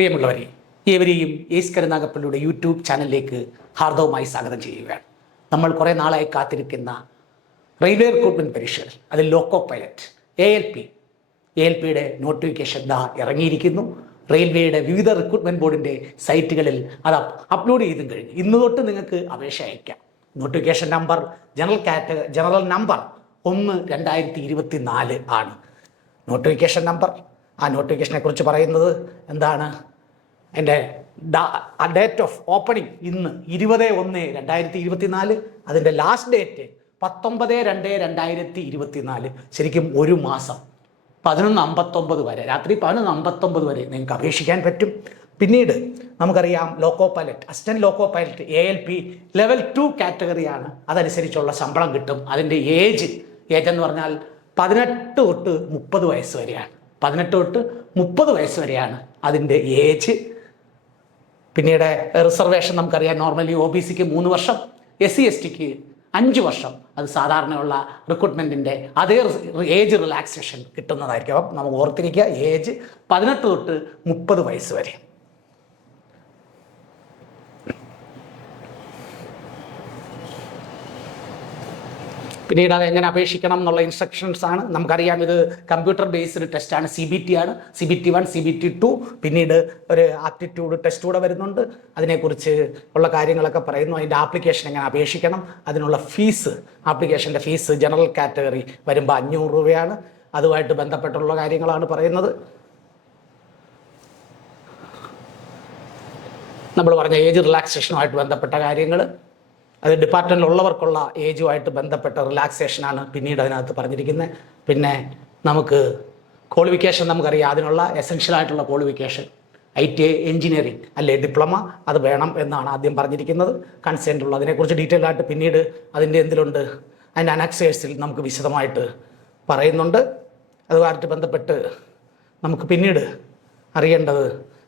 പ്രിയമുള്ളവരെ ഏവരെയും ace കരുനാഗപ്പള്ളിയുടെ YouTube ചാനലിലേക്ക് ഹാർദവുമായി സ്വാഗതം ചെയ്യുകയാണ്. നമ്മൾ കുറേ നാളായി കാത്തിരിക്കുന്ന റെയിൽവേ റിക്രൂട്ട്മെന്റ് പരീക്ഷകൾ അതിൽ loco pilot A L P A L പിയുടെ നോട്ടിഫിക്കേഷൻ ദാ ഇറങ്ങിയിരിക്കുന്നു. റെയിൽവേയുടെ വിവിധ റിക്രൂട്ട്മെന്റ് ബോർഡിന്റെ സൈറ്റുകളിൽ അത് അപ്ലോഡ് ചെയ്തും കഴിഞ്ഞു. ഇന്ന് തൊട്ട് നിങ്ങൾക്ക് അപേക്ഷ അയക്കാം. നോട്ടിഫിക്കേഷൻ നമ്പർ ജനറൽ കാറ്റ ജനറൽ നമ്പർ ഒന്ന് രണ്ടായിരത്തി ഇരുപത്തി നാല് ആണ്. Notification number. ആ നോട്ടിഫിക്കേഷനെ കുറിച്ച് പറയുന്നത് എന്താണ്? എന്റെ ഡേറ്റ് ഓഫ് ഓപ്പണിംഗ് ഇന്ന് ഇരുപത് ഒന്ന് രണ്ടായിരത്തി ഇരുപത്തി നാല് അതിന്റെ ലാസ്റ്റ് ഡേറ്റ് പത്തൊമ്പത് രണ്ട് രണ്ടായിരത്തി ഇരുപത്തി നാല് ശരിക്കും ഒരു മാസം. പതിനൊന്ന് അമ്പത്തൊമ്പത് വരെ. രാത്രി പതിനൊന്ന് അമ്പത്തൊമ്പത് വരെ നിങ്ങൾക്ക് അപേക്ഷിക്കാൻ പറ്റും. പിന്നീട് നമുക്കറിയാം loco pilot assistant loco pilot A L P level two കാറ്റഗറിയാണ്. അതനുസരിച്ചുള്ള ശമ്പളം കിട്ടും. അതിന്റെ ഏജ് ഏജ് എന്ന് പറഞ്ഞാൽ പതിനെട്ട് തൊട്ട് മുപ്പത് വയസ്സ് വരെയാണ്. പതിനെട്ട് തൊട്ട് മുപ്പത് വയസ്സ് വരെയാണ് അതിന്റെ ഏജ്. പിന്നീട് റിസർവേഷൻ നമുക്കറിയാം. നോർമലി ഒ ബി സിക്ക് മൂന്ന് വർഷം എസ് സി എസ് ടിക്ക് അഞ്ച് വർഷം. അത് സാധാരണയുള്ള റിക്രൂട്ട്മെന്റിന്റെ അതേ ഏജ് റിലാക്സേഷൻ കിട്ടുന്നതായിരിക്കും. അപ്പം നമുക്ക് ഓർത്തിരിക്കുക ഏജ് പതിനെട്ട് തൊട്ട് മുപ്പത് വയസ്സ് വരെ. പിന്നീട് അത് എങ്ങനെ അപേക്ഷിക്കണം എന്നുള്ള ഇൻസ്ട്രക്ഷൻസ് ആണ്. നമുക്കറിയാം ഇത് കമ്പ്യൂട്ടർ ബേസ്ഡ് ടെസ്റ്റ് ആണ്. സി ബി ടി ആണ്. C B T one C B T two പിന്നീട് ഒരു ആപ്റ്റിറ്റ്യൂഡ് ടെസ്റ്റ് കൂടെ വരുന്നുണ്ട്. അതിനെക്കുറിച്ച് ഉള്ള കാര്യങ്ങളൊക്കെ പറയുന്നു. അതിന്റെ ആപ്ലിക്കേഷൻ എങ്ങനെ അപേക്ഷിക്കണം? അതിനുള്ള ഫീസ് ആപ്ലിക്കേഷന്റെ ഫീസ് ജനറൽ കാറ്റഗറി വരുമ്പോൾ അഞ്ഞൂറ് രൂപയാണ്. അതുമായിട്ട് ബന്ധപ്പെട്ടുള്ള കാര്യങ്ങളാണ് പറയുന്നത്. നമ്മൾ പറഞ്ഞ ഏജ് റിലാക്സേഷനുമായിട്ട് ബന്ധപ്പെട്ട കാര്യങ്ങൾ അത് ഡിപ്പാർട്ട്മെന്റിലുള്ളവർക്കുള്ള ഏജുമായിട്ട് ബന്ധപ്പെട്ട റിലാക്സേഷനാണ് പിന്നീട് അതിനകത്ത് പറഞ്ഞിരിക്കുന്നത് പിന്നെ നമുക്ക് ക്വാളിഫിക്കേഷൻ നമുക്കറിയാം. അതിനുള്ള എസെൻഷ്യൽ ആയിട്ടുള്ള qualification I T I engineering അല്ലെ ഡിപ്ലോമ അത് വേണം എന്നാണ് ആദ്യം പറഞ്ഞിരിക്കുന്നത്. കൺസേൺഡ് ഉള്ള അതിനെക്കുറിച്ച് ഡീറ്റെയിൽ ആയിട്ട് പിന്നീട് അതിന്റെ എന്തിലുണ്ട് അതിന്റെ അനക്സേഴ്സിൽ നമുക്ക് വിശദമായിട്ട് പറയുന്നുണ്ട്. അതുമായിട്ട് ബന്ധപ്പെട്ട് നമുക്ക് പിന്നീട് അറിയേണ്ടത്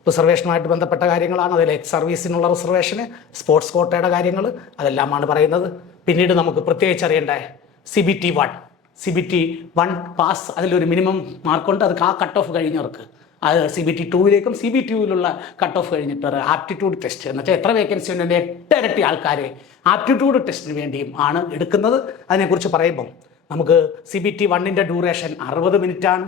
റിസർവേഷനുമായിട്ട് ബന്ധപ്പെട്ട കാര്യങ്ങളാണ്. അതിൽ എക്സ് സർവീസിനുള്ള റിസർവേഷന് സ്പോർട്സ് കോട്ടയുടെ കാര്യങ്ങൾ അതെല്ലാമാണ് പറയുന്നത്. പിന്നീട് നമുക്ക് പ്രത്യേകിച്ച് അറിയേണ്ട C B T one C B T one pass അതിലൊരു മിനിമം മാർക്കുണ്ട് അത് ആ കട്ട് ഓഫ് കഴിഞ്ഞവർക്ക്. അത് സി ബി ടി ടൂവിലേക്കും സി ബി ടിയിലുള്ള കട്ട് ഓഫ് കഴിഞ്ഞിട്ട് ആപ്റ്റിറ്റ്യൂഡ് ടെസ്റ്റ് എന്ന് വെച്ചാൽ എത്ര വേക്കൻസി ഉണ്ട് എട്ട് ഇരട്ടി ആൾക്കാരെ ആപ്റ്റിറ്റ്യൂഡ് ടെസ്റ്റിന് വേണ്ടിയും ആണ് എടുക്കുന്നത്. അതിനെക്കുറിച്ച് പറയുമ്പം നമുക്ക് സി ബി ടി വണ്ണിന്റെ ഡ്യൂറേഷൻ അറുപത് മിനിറ്റാണ്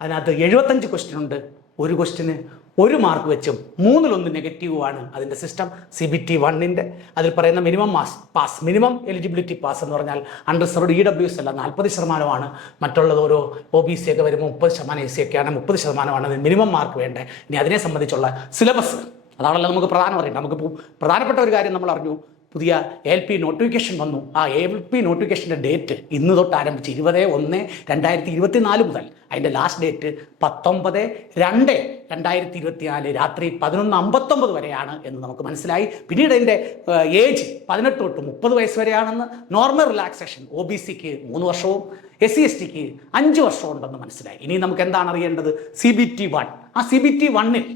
അതിനകത്ത് എഴുപത്തഞ്ച് ക്വസ്റ്റ്യൻ ഉണ്ട്. ഒരു ക്വസ്റ്റിന് ഒരു മാർക്ക് വെച്ചും മൂന്നിലൊന്ന് നെഗറ്റീവുമാണ് അതിന്റെ സിസ്റ്റം സി ബി ടി വണ്ണിന്റെ അതിൽ പറയുന്ന minimum mass pass minimum eligibility pass എന്ന് പറഞ്ഞാൽ അണ്ടർസർവ്ഡ് ഇ ഡബ്ല്യു എസ് അല്ല നാൽപ്പത് ശതമാനമാണ്. മറ്റുള്ളത് ഓരോ ഒ ബി സി ഒക്കെ വരുമ്പോൾ മുപ്പത് ശതമാനം എ സി ഒക്കെയാണ് മുപ്പത് ശതമാനമാണ് അതിന് മിനിമം മാർക്ക് വേണ്ടത് ഇനി അതിനെ സംബന്ധിച്ചുള്ള സിലബസ് അതാണല്ലോ നമുക്ക് പ്രധാനം അറിയേണ്ടത്. നമുക്ക് പ്രധാനപ്പെട്ട ഒരു കാര്യം നമ്മൾ അറിഞ്ഞു. പുതിയ എൽ പി നോട്ടിഫിക്കേഷൻ വന്നു. ആ എൽ പി നോട്ടിഫിക്കേഷന്റെ ഡേറ്റ് ഇന്ന് തൊട്ട് ആരംഭിച്ച് ഇരുപത് ഒന്ന് രണ്ടായിരത്തി ഇരുപത്തി നാല് മുതൽ. അതിന്റെ ലാസ്റ്റ് ഡേറ്റ് പത്തൊമ്പത് രണ്ട് രണ്ടായിരത്തി ഇരുപത്തി നാല് രാത്രി പതിനൊന്ന് അമ്പത്തൊമ്പത് വരെയാണ് എന്ന് നമുക്ക് മനസ്സിലായി. പിന്നീട് അതിന്റെ ഏജ് പതിനെട്ട് തൊട്ട് മുപ്പത് വയസ്സ് വരെയാണെന്ന് നോർമൽ റിലാക്സേഷൻ ഒ ബി സിക്ക് മൂന്ന് വർഷവും എസ് സി എസ് ടിക്ക് അഞ്ച് വർഷവും ഉണ്ടെന്ന് മനസ്സിലായി. ഇനി നമുക്ക് എന്താണ് അറിയേണ്ടത്? സി ബി ടി വൺ ആ സി ബി ടി വണ്ണിൽ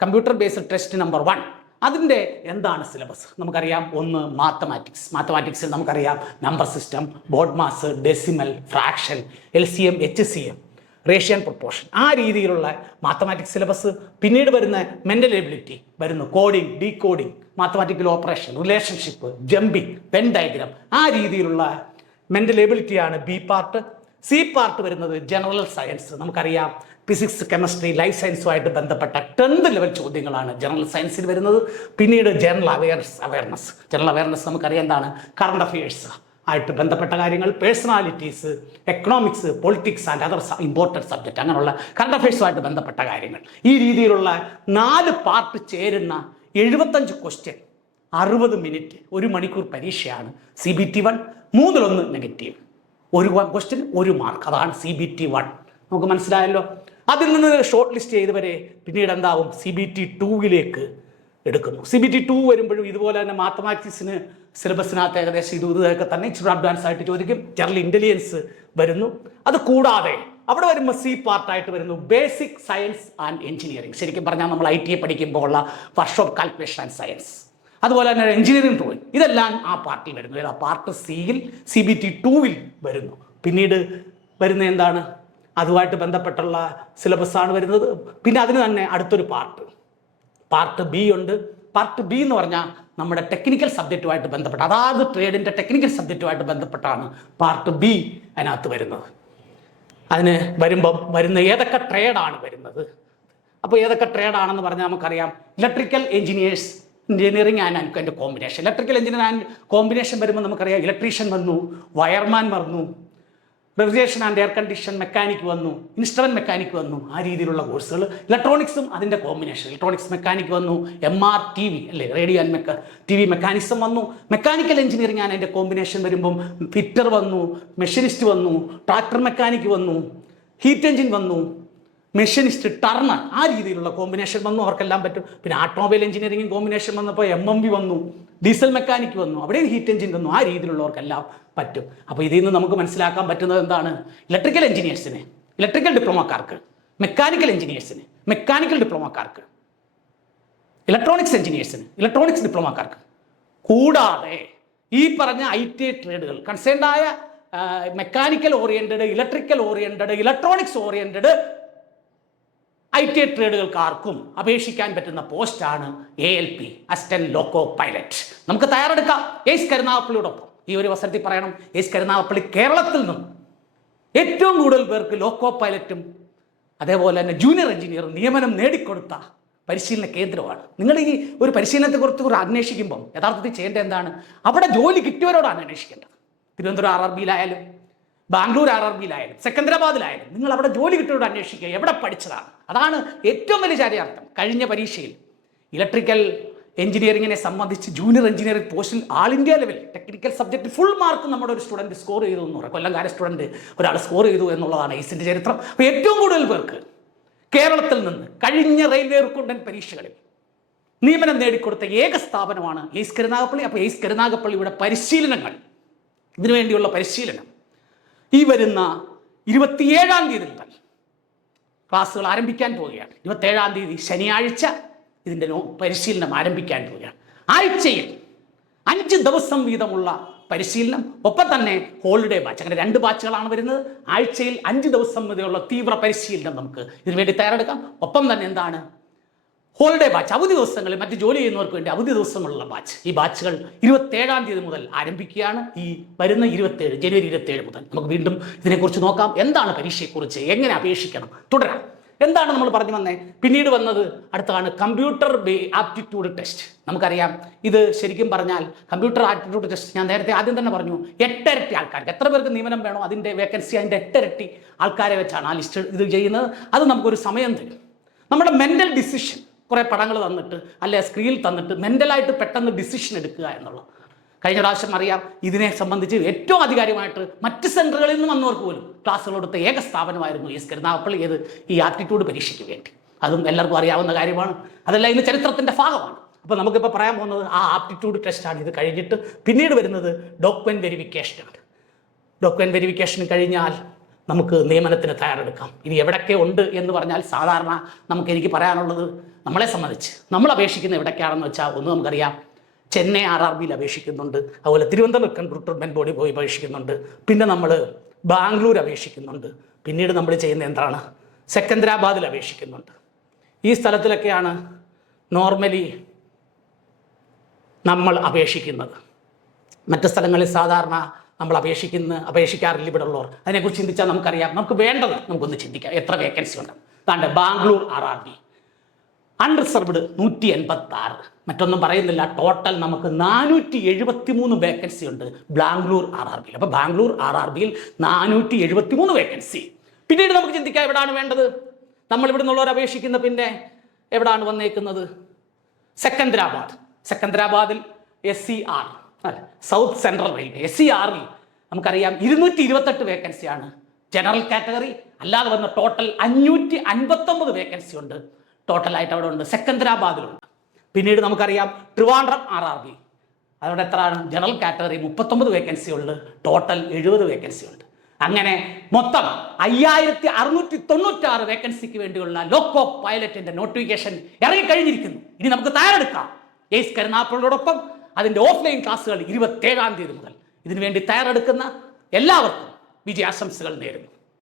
computer based test number one അതിന്റെ എന്താണ് സിലബസ്? നമുക്കറിയാം ഒന്ന് മാത്തമാറ്റിക്സ് മാത്തമാറ്റിക്സിൽ നമുക്കറിയാം number system BODMAS decimal fraction L C M H C M റേഷ്യൻ proportion ആ രീതിയിലുള്ള മാത്തമാറ്റിക്സ് സിലബസ് പിന്നീട് വരുന്ന മെന്റൽ എബിലിറ്റി വരുന്നു coding decoding mathematical operation relationship jumping Venn diagram ആ രീതിയിലുള്ള മെന്റൽ എബിലിറ്റിയാണ് ബി പാർട്ട് സി പാർട്ട് വരുന്നത് ജനറൽ സയൻസ് നമുക്കറിയാം ഫിസിക്സ് കെമിസ്ട്രി ലൈഫ് സയൻസുമായിട്ട് ബന്ധപ്പെട്ട ടെൻത്ത് ലെവൽ ചോദ്യങ്ങളാണ് ജനറൽ സയൻസിൽ വരുന്നത്. പിന്നീട് general awareness awareness. General awareness നമുക്കറിയാം എന്താണ്? കറണ്ട് അഫയേഴ്സ് ആയിട്ട് ബന്ധപ്പെട്ട കാര്യങ്ങൾ personalities economics politics and other important subject അങ്ങനെയുള്ള കറണ്ട് അഫയേഴ്സുമായിട്ട് ബന്ധപ്പെട്ട കാര്യങ്ങൾ. ഈ രീതിയിലുള്ള നാല് പാർട്ട് ചേരുന്ന എഴുപത്തഞ്ച് ക്വസ്റ്റ്യൻ അറുപത് മിനിറ്റ് ഒരു മണിക്കൂർ പരീക്ഷയാണ് സി ബി ടി വൺ മൂന്നിലൊന്ന് നെഗറ്റീവ് ഒരു ക്വസ്റ്റ്യൻ ഒരു മാർക്ക് അതാണ് സി ബി ടി വൺ നമുക്ക് മനസ്സിലായല്ലോ? അതിൽ നിന്ന് ഷോർട്ട് ലിസ്റ്റ് ചെയ്തവരെ പിന്നീട് എന്താവും? സി ബി ടി ടൂവിലേക്ക് എടുക്കുന്നു. സി ബി ടി ടു വരുമ്പോഴും ഇതുപോലെ തന്നെ മാത്തമാറ്റിക്സിന് സിലബസിനകത്ത് ഏകദേശം ഇത് തന്നെ ഇച്ചിരി അഡ്വാൻസ് ആയിട്ട് ചോദിക്കും. ജനറൽ ഇന്റലിജൻസ് വരുന്നു. അത് കൂടാതെ അവിടെ വരുമ്പോൾ സി പാർട്ടായിട്ട് വരുന്നു. ബേസിക് സയൻസ് ആൻഡ് എഞ്ചിനീയറിംഗ് ശരിക്കും പറഞ്ഞാൽ നമ്മൾ ഐ ടി ഐ പഠിക്കുമ്പോൾ ഉള്ള വർക്ക്ഷോപ്പ് കാൽക്കുലേഷൻ ആൻഡ് സയൻസ് അതുപോലെ തന്നെ എഞ്ചിനീയറിംഗ് ഡ്രോയിങ് ഇതെല്ലാം ആ പാർട്ടി വരുന്നു. ഏതാ? പാർട്ട് സിയിൽ സി ബി ടി ടൂവിൽ വരുന്നു. പിന്നീട് വരുന്ന എന്താണ്? അതുമായിട്ട് ബന്ധപ്പെട്ടുള്ള സിലബസാണ് വരുന്നത്. പിന്നെ അതിന് തന്നെ അടുത്തൊരു പാർട്ട് പാർട്ട് ബി ഉണ്ട്. പാർട്ട് ബി എന്ന് പറഞ്ഞാൽ നമ്മുടെ ടെക്നിക്കൽ സബ്ജക്റ്റുമായിട്ട് ബന്ധപ്പെട്ട അതാത് ട്രേഡിന്റെ ടെക്നിക്കൽ സബ്ജക്റ്റുമായിട്ട് ബന്ധപ്പെട്ടാണ് പാർട്ട് ബി അതിനകത്ത് വരുന്നത്. അതിന് വരുമ്പം വരുന്ന ഏതൊക്കെ ട്രേഡാണ് വരുന്നത്? അപ്പോൾ ഏതൊക്കെ ട്രേഡാണെന്ന് പറഞ്ഞാൽ നമുക്കറിയാം electrical engineers engineering and അനുക്കന്റെ combination electrical engineer and combination വരുമ്പോൾ നമുക്കറിയാം ഇലക്ട്രീഷ്യൻ വന്നു വയർമാൻ വന്നു refrigeration and air condition mechanic വന്നു. ഇൻസ്ട്രുമെന്റ് മെക്കാനിക് വന്നു. ആ രീതിയിലുള്ള കോഴ്സുകൾ ഇലക്ട്രോണിക്സും അതിന്റെ കോമ്പിനേഷൻ ഇലക്ട്രോണിക്സ് മെക്കാനിക് വന്നു. എം ആർ ടി വി അല്ലേ? റേഡിയോ ആൻഡ് മെക്ക ടി വി മെക്കാനിസം വന്നു. മെക്കാനിക്കൽ എഞ്ചിനീയറിംഗ് ആൻഡ് അതിന്റെ കോമ്പിനേഷൻ വരുമ്പം ഫിറ്റർ വന്നു മെഷീനിസ്റ്റ് വന്നു ട്രാക്ടർ മെക്കാനിക് വന്നു ഹീറ്റ് എഞ്ചിൻ വന്നു. മെഷീനിസ്റ്റ് ടർണർ ആ രീതിയിലുള്ള കോമ്പിനേഷൻ വന്നു അവർക്കെല്ലാം പറ്റും. പിന്നെ ആട്ടോമൊബൈൽ എഞ്ചിനീയറിംഗ് കോമ്പിനേഷൻ വന്നപ്പോൾ എം എം ബി വന്നു ഡീസൽ മെക്കാനിക് വന്നു അവിടെ ഹീറ്റ് എഞ്ചിൻ വന്നു ആ രീതിയിലുള്ളവർക്കെല്ലാം പറ്റും. അപ്പോൾ ഇതിൽ നിന്ന് നമുക്ക് മനസ്സിലാക്കാൻ പറ്റുന്നത് എന്താണ്? ഇലക്ട്രിക്കൽ എഞ്ചിനീയേഴ്സിന് ഇലക്ട്രിക്കൽ ഡിപ്ലോമക്കാർക്ക് മെക്കാനിക്കൽ എഞ്ചിനീയേഴ്സിന് മെക്കാനിക്കൽ ഡിപ്ലോമക്കാർക്ക് ഇലക്ട്രോണിക്സ് എഞ്ചിനീയേഴ്സിന് ഇലക്ട്രോണിക്സ് ഡിപ്ലോമക്കാർക്ക് കൂടാതെ ഈ പറഞ്ഞ ഐ ടി ട്രേഡുകൾ കൺസേൺഡായ mechanical oriented electrical oriented electronics oriented I T ട്രേഡുകൾക്ക് ആർക്കും അപേക്ഷിക്കാൻ പറ്റുന്ന പോസ്റ്റാണ് A L P assistant loco pilot നമുക്ക് തയ്യാറെടുക്കാം. എയ്സ് കരുനാഗപ്പള്ളിയോടൊപ്പം. ഈ ഒരു അവസരത്തിൽ പറയണം എയ്സ് കരുനാഗപ്പള്ളി കേരളത്തിൽ നിന്നും ഏറ്റവും കൂടുതൽ പേർക്ക് ലോക്കോ പൈലറ്റും അതേപോലെ തന്നെ ജൂനിയർ എഞ്ചിനീയർ നിയമനം നേടിക്കൊടുത്ത പരിശീലന കേന്ദ്രമാണ്. നിങ്ങൾ ഈ ഒരു പരിശീലനത്തെ കുറിച്ച് അന്വേഷിക്കുമ്പം യഥാർത്ഥത്തിൽ ചെയ്യേണ്ടത് എന്താണ്? അവിടെ ജോലി കിട്ടിയവരോടാണ് അന്വേഷിക്കേണ്ടത്. തിരുവനന്തപുരം ആർ ആർ ബിയിലായാലും ബാംഗ്ലൂർ ആർ ആർ ബിയിലായാലും സെക്കന്ദരാബാദിലായാലും നിങ്ങൾ അവിടെ ജോലി കിട്ടിയോട് അന്വേഷിക്കുക എവിടെ പഠിച്ചതാണ്. അതാണ് ഏറ്റവും വലിയ ചാരിയാർത്ഥം കഴിഞ്ഞ പരീക്ഷയിൽ ഇലക്ട്രിക്കൽ എഞ്ചിനീയറിങ്ങിനെ സംബന്ധിച്ച് ജൂനിയർ എഞ്ചിനീയറിംഗ് പോസ്റ്റിൽ all India level technical subject full mark നമ്മുടെ ഒരു സ്റ്റുഡന്റ് സ്കോർ ചെയ്തു എന്ന് പറയും. കൊല്ലംകാര സ്റ്റുഡന്റ് ഒരാൾ സ്കോർ ചെയ്തു എന്നുള്ളതാണ് ഈസിന്റെ ചരിത്രം. അപ്പോൾ ഏറ്റവും കൂടുതൽ പേർക്ക് കേരളത്തിൽ നിന്ന് കഴിഞ്ഞ റെയിൽവേ റിക്രൂട്ട്മെന്റ് പരീക്ഷകളിൽ നിയമനം നേടിക്കൊടുത്ത ഏക സ്ഥാപനമാണ് എയ്സ് കരുനാഗപ്പള്ളി. അപ്പോൾ എയ്സ് കരുനാഗപ്പള്ളിയുടെ പരിശീലനങ്ങൾ ഇതിനുവേണ്ടിയുള്ള പരിശീലനം ഈ വരുന്ന ഇരുപത്തിയേഴാം തീയതി മുതൽ ക്ലാസ്സുകൾ ആരംഭിക്കാൻ പോവുകയാണ്. ഇരുപത്തേഴാം തീയതി ശനിയാഴ്ച ഇതിന്റെ പരിശീലനം ആരംഭിക്കാൻ പോവുകയാണ്. ആഴ്ചയിൽ അഞ്ച് ദിവസം വീതമുള്ള പരിശീലനം ഒപ്പം തന്നെ ഹോളിഡേ ബാച്ച് അങ്ങനെ രണ്ട് ബാച്ചുകളാണ് വരുന്നത്. ആഴ്ചയിൽ അഞ്ച് ദിവസം വരെയുള്ള തീവ്ര പരിശീലനം നമുക്ക് ഇതിനുവേണ്ടി തയ്യാറെടുക്കാം. ഒപ്പം തന്നെ എന്താണ്? ഹോളിഡേ ബാച്ച് അവധി ദിവസങ്ങളിൽ മറ്റ് ജോലി ചെയ്യുന്നവർക്ക് വേണ്ടി അവധി ദിവസങ്ങളുള്ള ബാച്ച് ഈ ബാച്ചുകൾ ഇരുപത്തേഴാം തീയതി മുതൽ ആരംഭിക്കുകയാണ്. ഈ വരുന്ന ഇരുപത്തേഴ് ജനുവരി ഇരുപത്തേഴ് മുതൽ. നമുക്ക് വീണ്ടും ഇതിനെക്കുറിച്ച് നോക്കാം. എന്താണ് പരീക്ഷയെക്കുറിച്ച്? എങ്ങനെ അപേക്ഷിക്കണം? തുടരാം. എന്താണ് നമ്മൾ പറഞ്ഞു വന്നേ? പിന്നീട് വന്നത് അടുത്താണ് കമ്പ്യൂട്ടർ ബേ ആപ്റ്റിറ്റ്യൂഡ് ടെസ്റ്റ് നമുക്കറിയാം. ഇത് ശരിക്കും പറഞ്ഞാൽ കമ്പ്യൂട്ടർ ആപ്റ്റിറ്റ്യൂഡ് ടെസ്റ്റ് ഞാൻ നേരത്തെ ആദ്യം തന്നെ പറഞ്ഞു. എട്ടരട്ടി ആൾക്കാർക്ക്. എത്ര പേർക്ക് നിയമനം വേണോ? അതിന്റെ വേക്കൻസി അതിന്റെ എട്ടരട്ടി ആൾക്കാരെ വെച്ചാണ് ആ ലിസ്റ്റ് ഇത് ചെയ്യുന്നത്. അത് നമുക്കൊരു സമയം തരും. നമ്മുടെ മെന്റൽ ഡിസിഷൻ കുറേ പടങ്ങൾ തന്നിട്ട് അല്ലെ സ്ക്രീനിൽ തന്നിട്ട് മെന്റലായിട്ട് പെട്ടെന്ന് ഡിസിഷൻ എടുക്കുക എന്നുള്ളത്. കഴിഞ്ഞ പ്രാവശ്യം അറിയാം ഇതിനെ സംബന്ധിച്ച് ഏറ്റവും അധികാരികമായിട്ട് മറ്റ് സെന്ററുകളിൽ നിന്ന് വന്നവർക്ക് പോലും ക്ലാസ്സുകൾ കൊടുത്ത ഏക സ്ഥാപനമായിരുന്നു എസ് കരുനാഗപ്പള്ളി ഏത് ഈ ആപ്റ്റിറ്റ്യൂഡ് പരീക്ഷയ്ക്ക് വേണ്ടി. അതും എല്ലാവർക്കും അറിയാവുന്ന കാര്യമാണ്. അതല്ല ഇന്ന് ചരിത്രത്തിന്റെ ഭാഗമാണ്. അപ്പോൾ നമുക്കിപ്പോൾ പറയാൻ പോകുന്നത് ആ ആപ്റ്റിറ്റ്യൂഡ് ടെസ്റ്റാണ് ഇത് കഴിഞ്ഞിട്ട് പിന്നീട് വരുന്നത് ഡോക്യുമെന്റ് വെരിഫിക്കേഷനാണ് ഡോക്യുമെന്റ് വെരിഫിക്കേഷൻ കഴിഞ്ഞാൽ നമുക്ക് നിയമനത്തിന് തയ്യാറെടുക്കാം. ഇനി എവിടൊക്കെ ഉണ്ട് എന്ന് പറഞ്ഞാൽ സാധാരണ നമുക്ക് എനിക്ക് പറയാനുള്ളത് നമ്മളെ സംബന്ധിച്ച്. നമ്മൾ അപേക്ഷിക്കുന്ന എവിടൊക്കെയാണെന്ന് വെച്ചാൽ ഒന്ന് നമുക്കറിയാം. ചെന്നൈ ആർ ആർ ബിയിൽ അപേക്ഷിക്കുന്നുണ്ട്. അതുപോലെ തിരുവനന്തപുരം റിക്രൂട്ട്മെന്റ് ബോർഡിൽ പോയി അപേക്ഷിക്കുന്നുണ്ട്. പിന്നെ നമ്മൾ ബാംഗ്ലൂർ അപേക്ഷിക്കുന്നുണ്ട്. പിന്നീട് നമ്മൾ ചെയ്യുന്ന എന്താണ്? സെക്കന്ദരാബാദിൽ അപേക്ഷിക്കുന്നുണ്ട്. ഈ സ്ഥലത്തിലൊക്കെയാണ് നോർമലി നമ്മൾ അപേക്ഷിക്കുന്നത്. മറ്റ് സ്ഥലങ്ങളിൽ സാധാരണ നമ്മൾ അപേക്ഷിക്കുന്ന അപേക്ഷിക്കാറില്ല ഇവിടെ ഉള്ളവർ അതിനെക്കുറിച്ച് ചിന്തിച്ചാൽ നമുക്കറിയാം. നമുക്ക് വേണ്ടത് നമുക്കൊന്ന് ചിന്തിക്കാം. എത്ര വേക്കൻസി ഉണ്ട്? താണ്ട് Bangalore R R B unreserved നൂറ്റി എൺപത്തി ആറ് മറ്റൊന്നും പറയുന്നില്ല. ടോട്ടൽ നമുക്ക് നാനൂറ്റി എഴുപത്തി മൂന്ന് വേക്കൻസി ഉണ്ട് ബാംഗ്ലൂർ ആർ ആർ ബിയിൽ അപ്പോൾ ബാംഗ്ലൂർ ആർ ആർ ബിയിൽ നാനൂറ്റി എഴുപത്തി മൂന്ന് വേക്കൻസി പിന്നീട് നമുക്ക് ചിന്തിക്കാം എവിടെയാണ് വേണ്ടത്? നമ്മൾ ഇവിടെ നിന്നുള്ളവർ അപേക്ഷിക്കുന്ന പിന്നെ എവിടാണ് വന്നേക്കുന്നത്? സെക്കന്ദരാബാദ്. സെക്കന്ദരാബാദിൽ എസ് സി ആർ അല്ല? South Central Railway S C ആറിൽ നമുക്കറിയാം ഇരുന്നൂറ്റി ഇരുപത്തെട്ട് വേക്കൻസിയാണ് ജനറൽ കാറ്റഗറി അല്ലാതെ വന്ന ടോട്ടൽ അഞ്ഞൂറ്റി അൻപത്തൊമ്പത് വേക്കൻസി ഉണ്ട് ടോട്ടലായിട്ട് അവിടെ ഉണ്ട്. സെക്കന്ദരാബാദിലുണ്ട്. പിന്നീട് നമുക്കറിയാം ട്രിവാൻഡ്രം ആർ ആർ ബി അതോടെ എത്രയാണ് ജനറൽ കാറ്റഗറി മുപ്പത്തൊമ്പത് വേക്കൻസി ഉണ്ട് ടോട്ടൽ എഴുപത് വേക്കൻസി ഉണ്ട്. അങ്ങനെ മൊത്തം അയ്യായിരത്തി അറുന്നൂറ്റി തൊണ്ണൂറ്റാറ് വേക്കൻസിക്ക് വേണ്ടിയുള്ള ലോക്കോ പൈലറ്റിന്റെ നോട്ടിഫിക്കേഷൻ ഇറങ്ങിക്കഴിഞ്ഞിരിക്കുന്നു. ഇനി നമുക്ക് തയ്യാറെടുക്കാം. എസ് കരുനാപ്പുള്ളോടൊപ്പം അതിന്റെ ഓഫ്ലൈൻ ക്ലാസ്സുകൾ ഇരുപത്തേഴാം തീയതി മുതൽ. ഇതിനുവേണ്ടി തയ്യാറെടുക്കുന്ന എല്ലാവർക്കും വിജയാശംസകൾ നേരുന്നു.